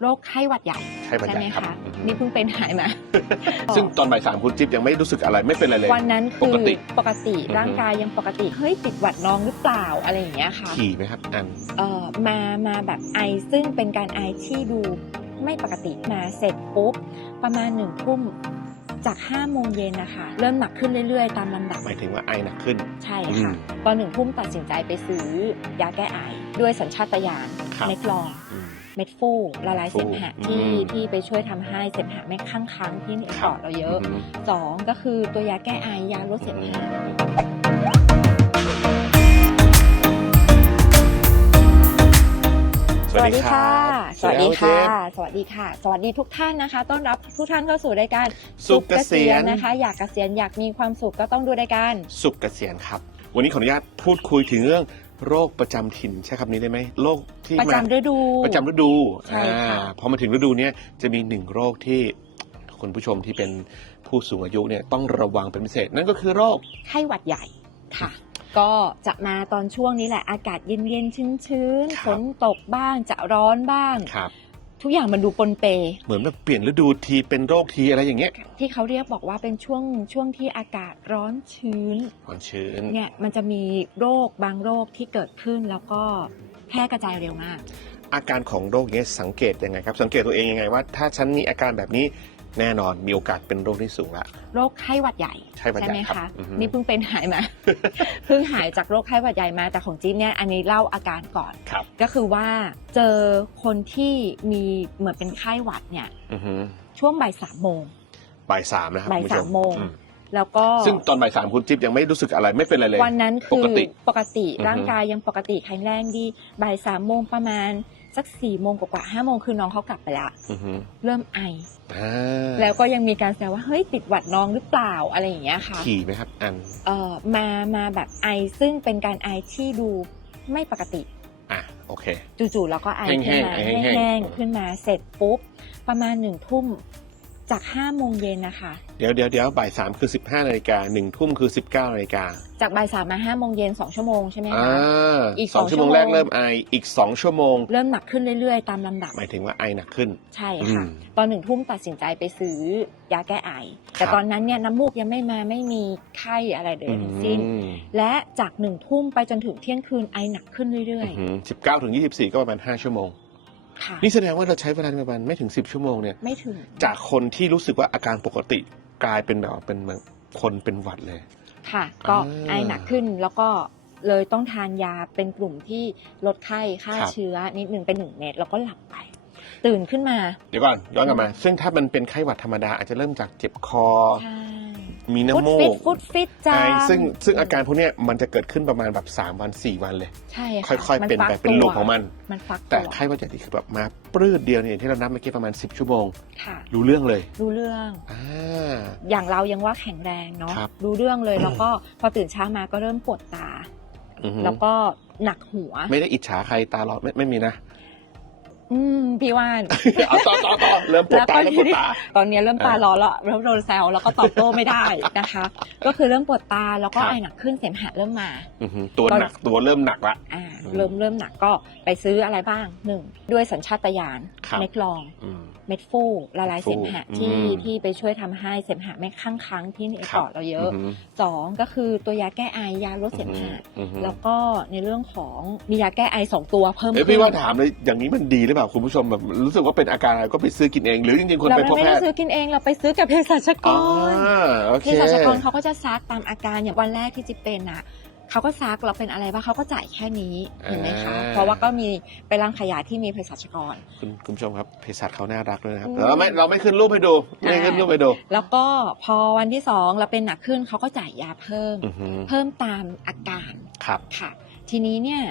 โรคไข้หวัดใหญ่ไข้หวัดใหญ่ไหมครับคะอือฮึ นี่เพิ่งเป็นหายมา ซึ่งตอนบ่ายสามคุณจิ๊บยังไม่รู้สึกอะไรไม่เป็นอะไรเลย วันนั้นปคือกติปกติอือฮึ ร่างกายยังปกติเฮ้ยติดหวัดน้องหรือเปล่าอะไรอย่างเงี้ยค่ะขี่ไหมครับอัน เอ่อมามาแบบไอซึ่งเป็นการไอที่ดูไม่ปกติมาเสร็จปุ๊บประมาณหนึ่งทุ่มจาก5้าโมงเย็นนะคะเริ่มหนักขึ้นเรื่อยๆ ตามลำดับหมายถึงว่าไอหนักขึ้น ใช่อืค่ะมตอนหนึ่งทุ่มตัดสินใจไปซื้อยาแก้ไอด้วยสัญชาตญาณครับเม็ดลองอืม เม็ดฟูละลายเสมหะฟูที่อืมที่ไปช่วยทำให้เสมหะไม่ข้างค้างที่ในครัปบอดเราเยอะอืมสองก็คือตัวยาแก้ไอยาลดเสมหะสวัสดีค่ะ สวัสดีค่ะ สวัสดีค่ะ สวัสดีทุกท่านนะคะ ต้อนรับทุกท่านเข้าสู่รายการสุขเกษียณนะคะ อยากเกษียณอยากมีความสุขก็ต้องดูรายการสุขเกษียณครับ วันนี้ขออนุญาตพูดคุยถึงเรื่อง โรคประจำถิ่นใช้คำนี้ได้ไหมโรคที่ประมาจำฤดู ประจำฤดูใช่ค่ะอ่าพอมาถึงฤดูเนี้ยจะมีหนึ่งโรคที่คุณผู้ชมที่เป็นผู้สูงอายุเนี่ยต้องระวังเป็นพิเศษ นั่นก็คือโรค ไข้หวัดใหญ่ค่ะ ก็จะมาตอนช่วงนี้แหละอากาศเย็นๆชื้นคๆรัฝบนตกบ้างจะร้อนบ้าง ครับ ทุกอย่างมันดูปนเป เหมือนแบบเปลี่ยนฤดูทีเป็นโรคทีอะไรอย่างเงี้ยที่เขาเรียกบอกว่าเป็นช่วงช่วงที่อากาศร้อนชื้นความชื้น เนี่ยมันจะมีโรคบางโรคที่เกิดขึ้นแล้วก็แพร่กระจายเร็วมาก อาการของโรคเนี้ยสังเกตยังไงครับ สังเกตตัวเองยังไงว่า ถ้าฉันมีอาการแบบนี้ แน่นอนมีโอกาสเป็นโรคที่สูงละ โรคไข้หวัดใหญ่ไข้หวัดใหญ่ไหมครับคะอือฮึนี่เพิ่งเป็นหายมาเพิ่งหายจากโรคไข้หวัดใหญ่มาแต่ของจิ๊บเนี่ยอันนี้เล่าอาการก่อนครับก็คือว่าเจอคนที่มีเหมือนเป็นไข้หวัดเนี่ยอือฮึช่วงบ่ายสามโมงบ่ายสามนะครับบ่ายคุณผู้ชสามโมงอืแล้วก็ซึ่งตอนบ่ายสามคุณจิ๊บยังไม่รู้สึกอะไรไม่เป็นอะไรเลย วันนั้นปคือกติปกติอือฮึร่างกายยังปกติแข็งแรงดีบ่ายสามโมงประมาณ สักสี่โมงกว่าๆห้าโมงคือน้องเขากลับไปละอือฮึเริ่มไอ อ่าแล้วก็ยังมีการแซวว่าเฮ้ยติดหวัดน้องหรือเปล่าอะไรอย่างเงี้ยค่ะ ขี่ไหมครับอัน เอ่อมามาแบบไอซึ่งเป็นการไอที่ดูไม่ปกติ อะโอเค จู่ๆแล้วก็ไอแห้งๆขึ้นมาไอแห้งๆแห้งอืมๆขึ้นมาเสร็จปุ๊บ ประมาณหนึ่งทุ่ม จากห้าโมงเย็นนะคะ เดี๋ยวเดี๋ยวเดี๋ยวบ่ายสามคือสิบห้านาฬิกาหนึ่งทุ่มคือสิบเก้านาฬิกาจากบ่ายสามมาห้าโมงเย็นสองชั่วโมงใช่ไหมอ่าคะอีกสองสองชั่วโมงชั่วโมง แรกเริ่มไออีกสองชั่วโมง เริ่มหนักขึ้นเรื่อยๆ ตามลำดับ หมายถึงว่าไอหนักขึ้น ใช่ค่ะ อืมตอนหนึ่งทุ่มตัดสินใจไปซื้อยาแก้ไอ แต่ครับ ตอนนั้นเนี่ยน้ำมูกยังไม่มาไม่มีไข้อะไรเลยทั้งสิ้นอืมและจากหนึ่งทุ่มไปจนถึงเที่ยงคืนไอหนักขึ้นเรื่อย สิบเก้าถึงยี่สิบสี่ก็ประมาณห้าชั่วโมงๆ ค่ะนี่แสดงว่าเราใช้เวลาประมาณไม่ถึงสิบชั่วโมงเนี่ย ไม่ถึง จากคนที่รู้สึกว่าอาการปกติกลายเป็นแบบว่าเป็นเหมือนคนเป็นหวัดเลย ค่ะ ก็อ่า ไอหนักขึ้นแล้วก็เลยต้องทานยาเป็นกลุ่มที่ลดไข้ฆ่าครับเชื้อนิดหนึ่งเป็นหนึ่งเม็ดแล้วก็หลับไป ตื่นขึ้นมาเดี๋ยวก่อนย้อนกลับมา ซึ่งถ้ามันเป็นไข้หวัดธรรมดาอาจจะเริ่มจากเจ็บคอ ใช่ มีฟุตน้ำมูฟิตกฟุตฟิตจาไอมซึ่งซึ่งอาการพวกเนี้ยมันจะเกิดขึ้นประมาณแบบ 3 วัน 4 วันเลย ใช่ค่ะค่อยๆเป็นฟัไปกเป็นตัวลูกของมัน มันฟักแต่ตัวไข้หวัดใหญ่ที่คือแบบมาปลื้ดเดียวเนี่ยอย่างที่เรานับเมื่อกี้ประมาณ 10 ชั่วโมง ค่ะ รู้เรื่องเลยรู้เรื่อง อ่า อย่างเรายังว่าแข็งแรงเนาะครับรู้เรื่องเลยแล้วก็พอตื่นเช้ามาก็เริ่มปวดตา อือฮึแล้วก็หนักหัว ไม่ได้อิจฉาใครตาหลอดไม่ไม่มีนะ อืมพี่ว่าน เอาต่อต่อต่อเริ่มปวดตาแล้เริ่วมก็ปวดตาตอนนี้เริ่มตาอ่าร้อนแล้วเริ่มโดนแซวแล้วก็ตอบโต้ไม่ได้นะคะ ก็คือเริ่มปวดตาแล้วก็ครับไอหนักขึ้นเสมหะเริ่มมาอือฮึตัวตอนหนักตัวเริ่มหนักละอ่าอืมเริ่มเริ่มหนักก็ไปซื้ออะไรบ้างหนึ่งด้วยสัญชาตญาณครับเม็ดลองอืมเม็ดฟูละลายเม็ดฟูเสมหะที่อืมที่ไปช่วยทำให้เสมหะไม่ข้างค้างที่ในครัปบอดเราเยอะอือฮึสองก็คือตัวยาแก้ไอยาลดเสมหะอือฮึแล้วก็ในเรื่องของมียาแก้ไอสองตัวเพิ่มเอ้ยขึ้พี่นว่าถามเลยอย่างนี้มันดีหรือเปล่าคุณผู้ชมแบบรู้สึกว่าเป็นอาการอะไรก็ไปซื้อกินเอง หรือจริงๆควรเราไปพบไม่แพได้ทย์ซื้อกินเองเราไปซื้อกับเภสัชกอ๋อรโอเค เภสัชกรเขาก็จะซักตามอาการอย่างวันแรกที่จิบเป็นอะเขาก็ซักเราเป็นอะไรบ้างเขาก็จ่ายแค่นี้เห็นไหมคะเพราะว่าก็มีไปรังขยะที่มีเภสัชกร คุณคุณผู้ชมครับเภสัชเขาน่ารักด้วยนะครับอืมเราไม่เราไม่ขึ้นรูปให้ดูไม่ขึ้นรูปให้ดูแล้วก็พอวันที่สองเราเป็นหนักขึ้นเขาก็จ่ายยาเพิ่ม อือฮึเพิ่มตามอาการครับ ค่ะ ทีนี้เนี่ย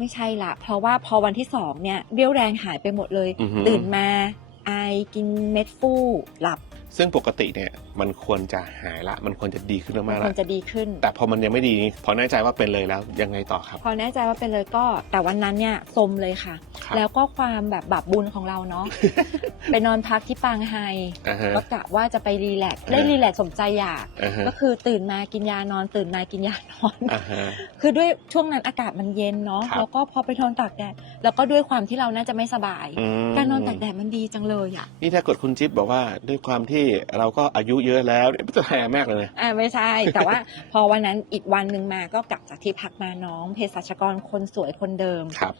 ไม่ใช่ละ เพราะว่าพอวันที่สองเนี่ยเรี่ยวแรงหายไปหมดเลย อือฮึตื่นมาไอกินเม็ดฟูหลับ ซึ่งปกติเนี่ย มันควรจะหายละ มันควรจะดีขึ้นมันมากๆควละรจะดีขึ้น แต่พอมันยังไม่ดีพอแน่ใจว่าเป็นเลยแล้วยังไงต่อครับ พอแน่ใจว่าเป็นเลยก็แต่วันนั้นเนี่ยสมเลยค่ะ ครับ แล้วก็ความแบบบาปบุญของเราเนาะ ไปนอนพักที่ปางไฮอ่าฮะ ก็กะว่าจะไปรีแลกซ์อ่าได้รีแลกซ์สมใจอยาก อ่าฮะก็คือตื่นมากินยานอนตื่นมากินยานอน อ่าฮะ คือด้วยช่วงนั้นอากาศมันเย็นเนาะครับ แล้วก็พอไปนอนตากแดดแล้วก็ด้วยความที่เราน่าจะไม่สบายอืมการนอนตากแดดมันดีจังเลยอะนี่ถ้ากดคุณจิ๊บบอกว่าด้วยความที่เราก็อายุเยอะแล้วเนี่ยมันจะแหมากเลยนะอ่าไม่ใช่ แต่ว่าพอวันนั้นอีกวันหนึ่งมาก็กลับจากที่พักมาน้องเภสัชกรคนสวยคนเดิมครับ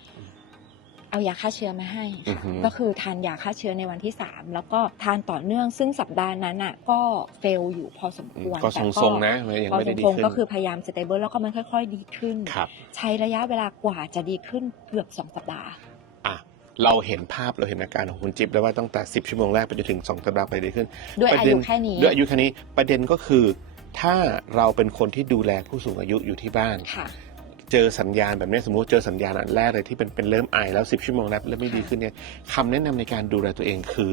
เอายาฆ่าเชื้อมาให้อือค่ะหือก็คือทานยาฆ่าเชื้อในวันที่3แล้วก็ทานต่อเนื่องซึ่งสัปดาห์นั้นอะ ก็เฟลอยู่พอสมควรก็แต่ทรงๆนะยังพอไม่ทได้ดีรงขึ้นๆก็คือพยายามสเตเบิลแล้วก็มันค่อย ๆ ดีขึ้นครับใช้ระยะเวลากว่าจะดีขึ้นเกือบ2สัปดาห์อะ เราเห็นภาพเราเห็นอาการของคุณจิ๊บแล้วว่าตั้งแต่10ชั่วโมงแรกไปจนถึง2สัปดาห์ไปดีขึ้นด้วยประอาเด็นยุแค่นี้ด้วยอายุแค่นี้ประเด็นก็คือ ถ้าเราเป็นคนที่ดูแลผู้สูงอายุอยู่ที่บ้านค่ะเจอสัญญาณแบบนี้สมมติเจอสัญญาณอันแรกเลยที่เป็นเป็นเริ่มไอแล้ว 10 ชั่วโมงแล้วแล้วไม่ดีขึ้นเนี่ยคำแนะนำในการดูแลตัวเองคือ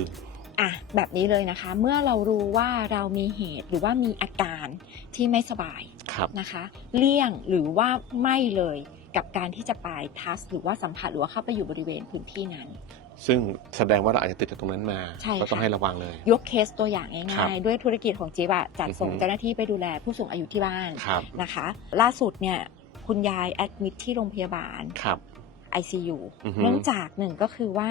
อะแบบนี้เลยนะคะ เมื่อเรารู้ว่าเรามีเหตุหรือว่ามีอาการที่ไม่สบายครับนะคะ เลี่ยงหรือว่าไม่เลย กับการที่จะไปทัสหรือว่าสัมผัสหรือว่าเข้าไปอยู่บริเวณพื้นที่นั้น ซึ่งแสดงว่าเราอาจจะติดจากตรงนั้นมาใช่ก็ต้องค่ะให้ระวังเลย ยกเคสตัวอย่างครัง่ายบๆด้วยธุรกิจของจิ๊บอะจัดส่งอือฮึเจ้าหน้าที่ไปดูแลผู้สูงอายุที่บ้านครับนะคะ ล่าสุดเนี่ยคุณยายแอดมิทที่โรงพยาบาลครับ ICU อือฮึเนื่องจากหนึ่งก็คือว่า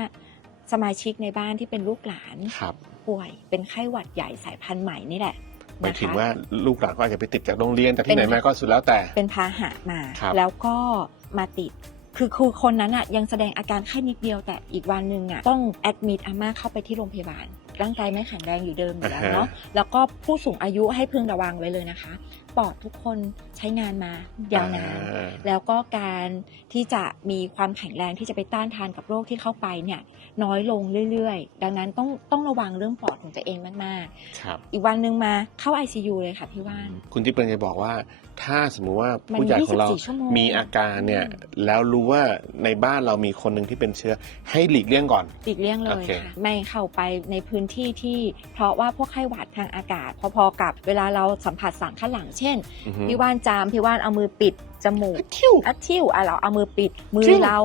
สมาชิกในบ้านที่เป็นลูกหลานครับป่วยเป็นไข้หวัดใหญ่สายพันธุ์ใหม่นี่แหละหมายนะคะถึงว่าลูกหลานก็อาจจะไปติดจากโรงเรียนจากที่ไหนเป็นมาก็สุดแล้วแต่เป็นพาหะมาครับแล้วก็ มาติด คือคือคนนั้นอะยังแสดงอาการแค่นิดเดียวแต่อีกวันหนึ่งอะต้องแอดมิดอาม่าเข้าไปที่โรงพยาบาล ร่างกายไม่แข็งแรงอยู่เดิมอยู่แล้วเนาะแล้วก็ผู้สูงอายุให้พึงระวังไว้เลยนะคะ ปอดทุกคนใช้งานมายาวนานอ่าแล้วก็การที่จะมีความแข็งแรงที่จะไปต้านทานกับโรคที่เข้าไปเนี่ยน้อยลงเรื่อยๆ ดังนั้นต้องต้องระวังเรื่องปอดของตัวเองมากครับๆอีกวันหนึ่งมาเข้า ICU เลยค่ะพี่ว่าน คุณที่เป็นจะบอกว่า ถ้าสมมุติว่ามันผู้ใหญ่ของเรา24ชั่วโมงมีอาการเนี่ยอืมแล้วรู้ว่าในบ้านเรามีคนหนึ่งที่เป็นเชื้อให้หลีกเลี่ยงก่อน หลีกเลี่ยงเลโอยเคค่ะไม่เข้าไปในพื้นที่ที่เพราะว่าพวกไข้หวัดทางอากาศ พอๆกับเวลาเราสัมผัสสารคัดหลังเช่นอือฮึพี่ว่านจามพี่ว่านเอามือปิดจมูกทิวอัดทิวอะเราเอามือปิดมือจิ้วเรา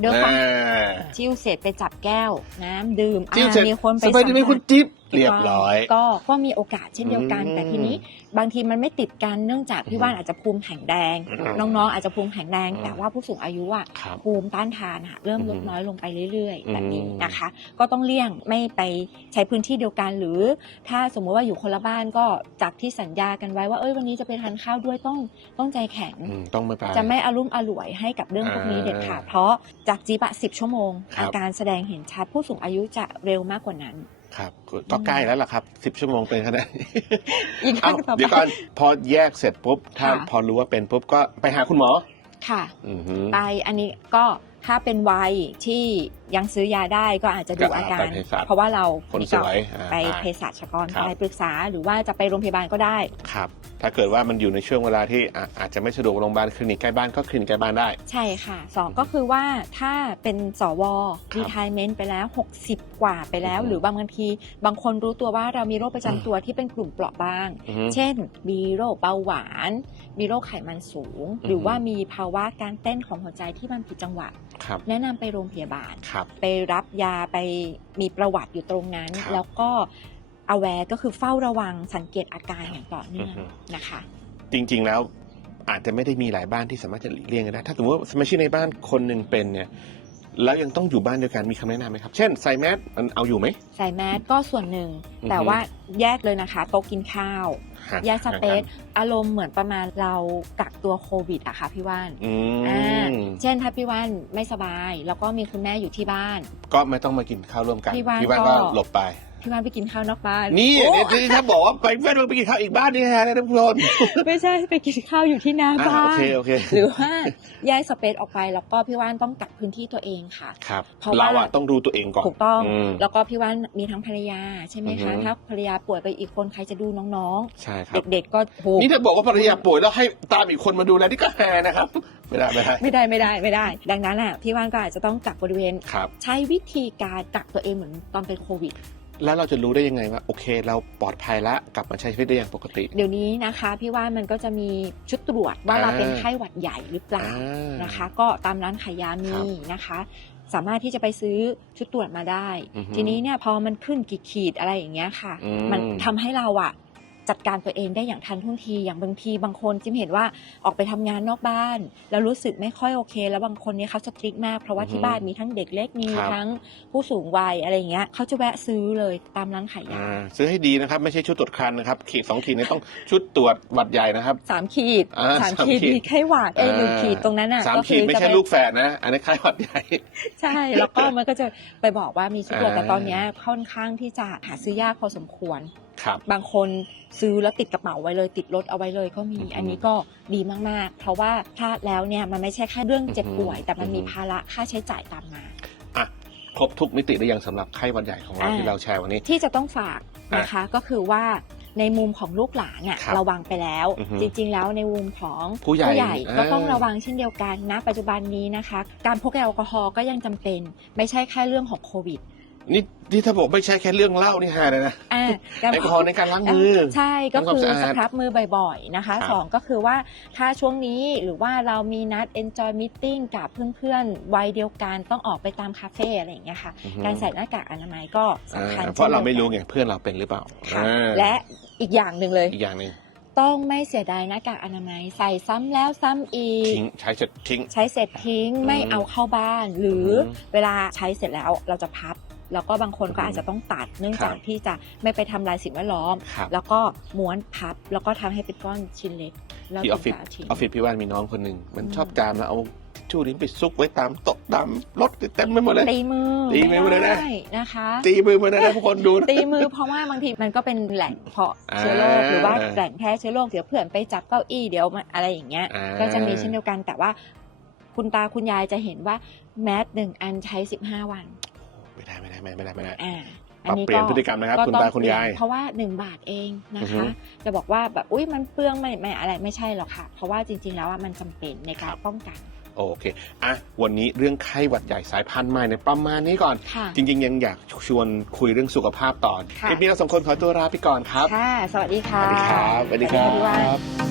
เด้อค่ะอ่าจิ้วเสร็จไปจับแก้ว น้ำดื่มจิ้วอ่าเสร็จมีคนไปสบายดีไหมสัมผัสคุณจิ๊บ เรียบร้อย ก็ก็มีโอกาสเช่นเดียวกันอืมแต่ทีนี้บางทีมันไม่ติดกันเนื่องจากพี่ว่านอาจจะภูมิแข็งแรงอืมน้องๆอาจจะภูมิแข็งแรงอืมแต่ว่าผู้สูงอายุอะครับภูมิต้านทานอะเริ่มลดอืมน้อยลงไปเรื่อยอืมๆแบบนี้นะคะ ก็ต้องเลี่ยงไม่ไปใช้พื้นที่เดียวกัน หรือ ถ้าสมมติว่าอยู่คนละบ้านก็จากที่สัญญากันไว้ว่าเอ้ยวันนี้จะไปทานข้าวด้วยต้องต้องใจแข็งอืมต้องไม่ไปจะไม่อารุ่มอร่วยให้กับเรื่องพวกนี้อ่าเด็ดขาดเพราะจากจีบะสิบชั่วโมงครับอาการแสดงเห็นชัดผู้สูงอายุจะเร็วมากกว่านั้น ครับก็ใกล้แล้วล่ะครับสิบชั่วโมงเป็นขนาดอีกคเอารั้งต่อเดี๋ยวไปก่อนพอแยกเสร็จปุ๊บถ้าค่ะพอรู้ว่าเป็นปุ๊บก็ไปหาคุณหมอค่ะอือฮึไปอันนี้ก็ถ้าเป็นวัยที่ยังซื้อยาได้ก็อาจจะดูก็อาการไปเภสัชเพราะว่าเราคนมีสก็วยอ่าไปไปเภสัชกรครับไปปรึกษา หรือว่าจะไปโรงพยาบาลก็ได้ครับถ้าเกิดว่ามันอยู่ในช่วงเวลาที่อะอาจจะไม่สะดวกโรงพยาบาลคลินิกใกล้บ้านก็คลินิกใกล้บ้านได้ ใช่ค่ะสองก็คือว่าถ้าเป็นสวครับรีทายเมนต์ไปแล้ว 60 กว่าไปแล้วอือฮึหรือบางบางทีบางคนรู้ตัวว่าเรามีโรคประจำตัวที่เป็นกลุ่มเปราะบางอือฮึเช่น มีโรคเบาหวาน มีโรคไขมันสูง หรือว่ามีภาวะการเต้นของหัวใจที่มันผิดจังหวะครับแนะนำไปโรงพยาบาลครับไปรับยาไปมีประวัติอยู่ตรงนั้น ครับ แล้วก็ aware ก็คือเฝ้าระวังสังเกตอาการอย่างต่อเนื่องอือฮึนะคะ จริงๆแล้วอาจจะไม่ได้มีหลายบ้านที่สามารถจะหลีกเลี่ยงกันได้ถ้าสมมติว่าสมาชิกในบ้านคนหนึ่งเป็นเนี่ย แล้วยังต้องอยู่บ้านเดียวกันมีคำแนะนำไหมครับ เช่นใส่แมสมันเอาอยู่ไหม ใส่แมสก็ส่วนหนึ่ง อือฮึ แต่ว่าแยกเลยนะคะ โต๊ะกินข้าว ห่างแยกสห่างเปกัซนอารมณ์เหมือนประมาณเรากักตัวโควิดอะค่ะพี่ว่านอือ่ามเช่นถ้าพี่ว่านไม่สบาย แล้วก็มีคุณแม่อยู่ที่บ้าน ก็ไม่ต้องมากินข้าวร่วมกันพี่ว่านว่านก็ก็ หลบไป พี่ว่านไปกินข้าวนอกบ้านนี่โอ้เดี๋ยวถ้าบอกว่าไปเพื่อนไปกินข้าวอีกบ้านนี่ฮะท่านผู้ชมไม่ใช่ไปกินข้าวอยู่ที่หน้าอ่าบ้าโอนเคโอเคหรือว่าย้ายสเปซออกไปแล้วก็พี่ว่านต้องกักพื้นที่ตัวเองค่ะครับเพราะว่าเราอะต้องดูตัวเองก่อนถูกต้องมแล้วก็พี่ว่านมีทั้งภรรยาใช่ไหมคะอือฮึถ้าภรรยาป่วยไปอีกคนใครจะดูน้องใช่คๆรับเด็กๆก็ถูกนี่ถ้าบอกว่าภรรยาป่วยแล้วให้ตามอีกคนมาดูแลนี่ก็แฮนะครับไม่ได้ไม่ได้ไม่ได้ไม่ได้ไม่ได้ ดังนั้นอะพี่ว่านก็อาจจะต้องกักบริเวณครับใช้วิธีการกักตัวเองเหมือนตอนเป็นโควิด แล้วเราจะรู้ได้ยังไงว่าโอเค เราปลอดภัยละกลับมาใช้ชีวิตได้อย่างปกติ เดี๋ยวนี้นะคะพี่ว่ามันก็จะมีชุดตรวจว่าอ่าเราเป็นไข้หวัดใหญ่หรือเปล่าอ่านะคะ ก็ตามร้านขายยามีครับนะคะ สามารถที่จะไปซื้อชุดตรวจมาได้อือฮึทีนี้เนี่ยพอมันขึ้นกี่ขีดอะไรอย่างเงี้ยค่ะอืมมันทำให้เราอะ จัดการตัวเองได้อย่างทันท่วงทีอย่างบางทีบางคนจิมเห็นว่าออกไปทำงานนอกบ้าน แล้วรู้สึกไม่ค่อยโอเค แล้วบางคนเนี่ยเขาสตริกมากเพราะว่าที่บ้านมีทั้งเด็กเล็กมีครับทั้งผู้สูงวัยอะไรอย่างเงี้ยเขาจะแวะซื้อเลยตามร้านขายยาอ่าซื้อให้ดีนะครับ ไม่ใช่ชุดตรวจคันนะครับขีดสองขีดเนี่ยต้องชุดตรวจหวัดใหญ่นะครับสามขีดอ่าสามสามขีดขีดมีไข้หวัดเอ้ยหนึ่งอ่าขีดตรงนั้นอะสามก็ขีดไม่จะใช่ปลูกแฝดนะ อันนี้ไข้หวัดใหญ่ใช่แล้วก็มันก็จะไปบอกว่ามีชุดตรวจอ่าแต่ตอนเนี้ยค่อนข้างที่จะหาซื้อยากพอสมควรครับ บางคนซื้อแล้วติดกระเป๋าไว้เลยติดรถเอาไว้เลยก็มี อือฮึอันนี้ก็ดีมากๆ เพราะว่าพลาดแล้วเนี่ยมันไม่ใช่แค่เรื่องเจ็บป่วย อือฮึแต่มันมีอือฮึภาระค่าใช้จ่ายตามมา อะครบทุกมิติหรือยังสำหรับไข้หวัดใหญ่ของเราอ่า ที่เราแชร์วันนี้ ที่จะต้องฝากนะคะก็คือว่าในมุมของลูกหลานน่ะครับระวังไปแล้ว อือฮึจริงๆ แล้วในมุมของผู้ใหญ่ก็ต้องอ่าระวังเช่นเดียวกันนะปัจจุบันนี้นะคะ การพกแอลกอฮอล์ก็ยังจำเป็น ไม่ใช่แค่เรื่องของโควิด นี่นี่ถ้าบอกไม่ใช่แค่เรื่องเล่านี่ฮาเลยนะอ่าการ แอลกอฮอล์ในการล้างมือ ใช่ก็ทำความคือสะอาดสครับมือบ่อยๆนะคะครับ สองก็คือว่าถ้าช่วงนี้หรือว่าเรามีนัด enjoy meeting กับเพื่อนๆวัยเดียวกันต้องออกไปตามคาเฟ่อะไรอย่างเงี้ยค่ะ อือฮึการใส่หน้ากากอนามัยก็สำคัญอ่าเพราะเราไม่รู้ช่นไงดียวกันเพื่อนเราเป็นหรือเปล่าค่ะอ่าและอีกอย่างหนึ่งเลย อีกอย่างหนึ่งต้องไม่เสียดายหน้ากากอนามัยใส่ซ้ำแล้วซ้ำอีก ทิ้งใช้เสร็จทิ้ง ใช้เสร็จทิ้งอืมไม่เอาเข้าบ้าน หรืออม เวลาใช้เสร็จแล้วเราจะพับ แล้วก็บางคนก็อืมอาจจะต้องตัด เนื่องครับจากที่จะไม่ไปทำลายสิ่งแวดล้อมครับแล้วก็ม้วนพับ แล้วก็ทำให้เป็นก้อนชิ้นเล็กแล้วที่ออฟฟิศถึงจะเาทิ้งออฟฟิศพี่ว่านมีน้องคนหนึ่งมันอืมชอบจามแล้วเอาชู่นี้ไปซุกไว้ตามโต๊ะตามรถเต็มไปหมดเลยตีมือตีมือหมดเลยนะไนะคะตีมือมานะทุกคนดูนะตีมือเพราะว่าบางทีมันก็เป็นแหล่งเพาะเชื้อโรคอ่าหรือว่าแหล่งแพร่เชื้อโรคเดี๋ยวเพื่อนไปจับเก้าอี้เดี๋ยวมาอะไรอย่างเงี้ยอ่าก็จะมีเช่นเดียวกันแต่ว่าคุณตาคุณยายจะเห็นว่าแมสหนึ่งอันใช้สิบห้าวัน ไม่ได้ไม่ได้ไม่ได้ไม่ได้ไม่ได้อ่าปรับเปลี่ยนพฤติกรรมนะครับก็คุณต้องตาคุณยายเปลี่นเพราะว่าหนึ่งบาทเองนะอือฮึคะ จะบอกว่าแบบอุ้ยมันเปลืองไม่ไม่อะไรไม่ใช่หรอกค่ะ เพราะว่าจริง ๆ แล้วอะมันจำเป็นในกาครรับป้องกันโอเค อะ วันนี้เรื่องไข้หวัดใหญ่สายพันธุ์ใหม่เนี่ยประมาณนี้ก่อนค่ะจริง ๆ ยังอยากชวนคุยเรื่องสุขภาพต่อค่ะคลิปนี้เราสองคนขอตัวลาไปก่อนครับ ค่ะ สวัสดีสค่ะวัสดีครับ สวัสดีครัสวัสดีค่ะพี่ว่านบ